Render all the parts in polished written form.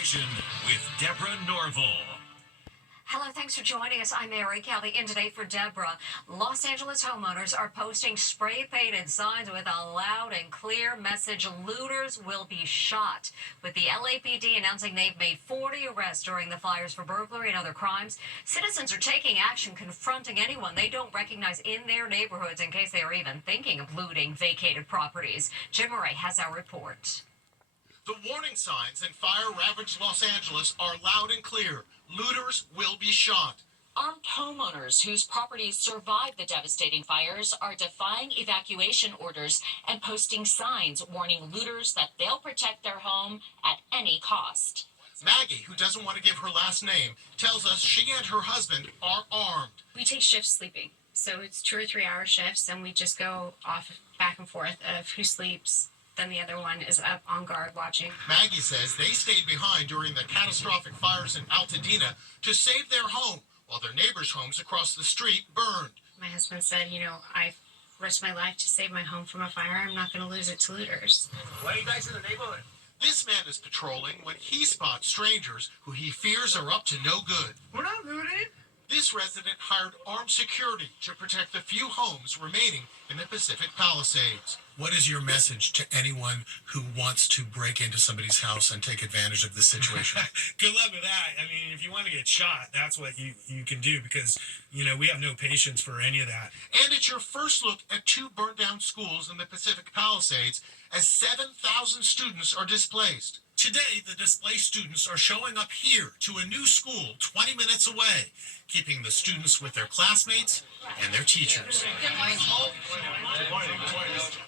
With Deborah Norville. Hello, thanks for joining us. I'm Mary Kelly. In today for Deborah, Los Angeles homeowners are posting spray-painted signs with a loud and clear message: looters will be shot. With the LAPD announcing they've made 40 arrests during the fires for burglary and other crimes, citizens are taking action, confronting anyone they don't recognize in their neighborhoods in case they are even thinking of looting vacated properties. Jim Murray has our report. The warning signs in fire-ravaged Los Angeles are loud and clear. Looters will be shot. Armed homeowners whose properties survived the devastating fires are defying evacuation orders and posting signs warning looters that they'll protect their home at any cost. Maggie, who doesn't want to give her last name, tells us she and her husband are armed. We take shifts sleeping, so it's 2 or 3 hour shifts, and we just go off back and forth of who sleeps. Then the other one is up on guard watching. Maggie says they stayed behind during the catastrophic fires in Altadena to save their home while their neighbors' homes across the street burned. My husband said, I've risked my life to save my home from a fire. I'm not going to lose it to looters. Why are you guys in the neighborhood? This man is patrolling when he spots strangers who he fears are up to no good. We're not looting. This resident hired armed security to protect the few homes remaining in the Pacific Palisades. What is your message to anyone who wants to break into somebody's house and take advantage of the situation? Good luck with that. I mean, if you want to get shot, that's what you can do because, we have no patience for any of that. And it's your first look at 2 burnt down schools in the Pacific Palisades as 7,000 students are displaced. Today, the displaced students are showing up here to a new school 20 minutes away, keeping the students with their classmates and their teachers.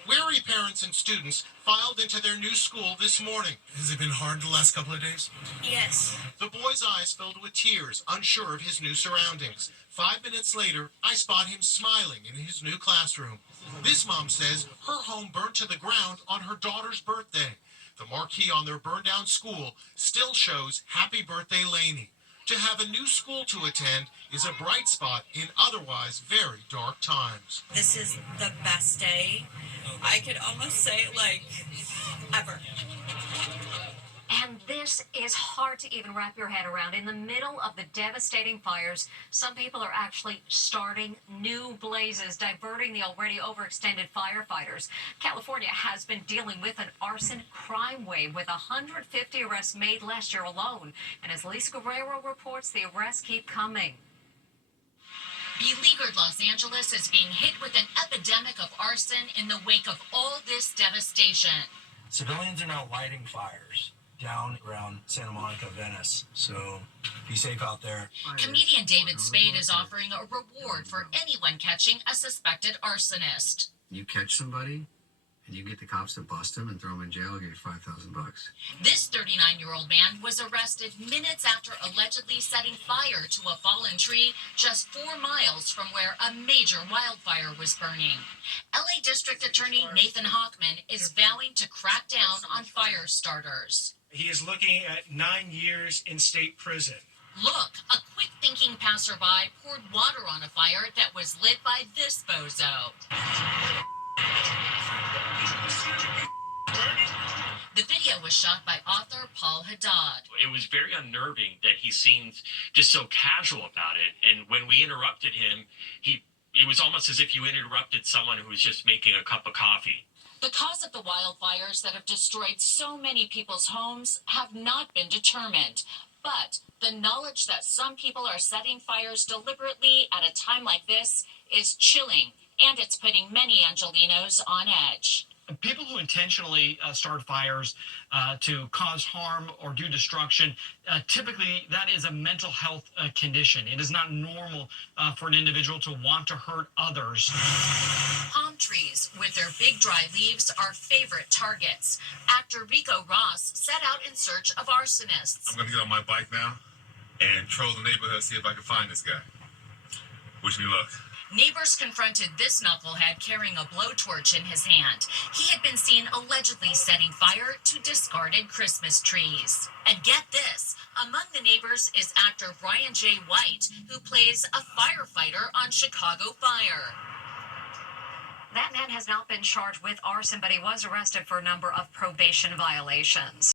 Weary parents and students filed into their new school this morning. Has it been hard the last couple of days? Yes. The boy's eyes filled with tears, unsure of his new surroundings. 5 minutes later, I spot him smiling in his new classroom. This mom says her home burnt to the ground on her daughter's birthday. The marquee on their burned-down school still shows Happy Birthday Laney. To have a new school to attend is a bright spot in otherwise very dark times. This is the best day, I could almost say, ever. And this is hard to even wrap your head around. In the middle of the devastating fires, some people are actually starting new blazes, diverting the already overextended firefighters. California has been dealing with an arson crime wave with 150 arrests made last year alone. And as Lisa Guerrero reports, the arrests keep coming. Beleaguered Los Angeles is being hit with an epidemic of arson in the wake of all this devastation. Civilians are now lighting fires down around Santa Monica, Venice. So be safe out there. Comedian David Spade is offering a reward for anyone catching a suspected arsonist. You catch somebody, and you get the cops to bust them and throw them in jail, give you $5,000. This 39-year-old man was arrested minutes after allegedly setting fire to a fallen tree just 4 miles from where a major wildfire was burning. LA District Attorney Nathan Hochman is vowing to crack down on fire starters. He is looking at 9 years in state prison. Look, a quick-thinking passerby poured water on a fire that was lit by this bozo. The video was shot by author Paul Haddad. It was very unnerving that he seemed just so casual about it. And when we interrupted him, it was almost as if you interrupted someone who was just making a cup of coffee. The cause of the wildfires that have destroyed so many people's homes have not been determined. But the knowledge that some people are setting fires deliberately at a time like this is chilling, and it's putting many Angelenos on edge. People who intentionally start fires to cause harm or do destruction, typically that is a mental health condition. It is not normal for an individual to want to hurt others. Palm trees with their big dry leaves are favorite targets. Actor Rico Ross set out in search of arsonists. I'm going to get on my bike now and troll the neighborhood, see if I can find this guy. Wish me luck. Neighbors confronted this knucklehead carrying a blowtorch in his hand. He had been seen allegedly setting fire to discarded Christmas trees. And get this, among the neighbors is actor Brian J. White, who plays a firefighter on Chicago Fire. That man has not been charged with arson, but he was arrested for a number of probation violations.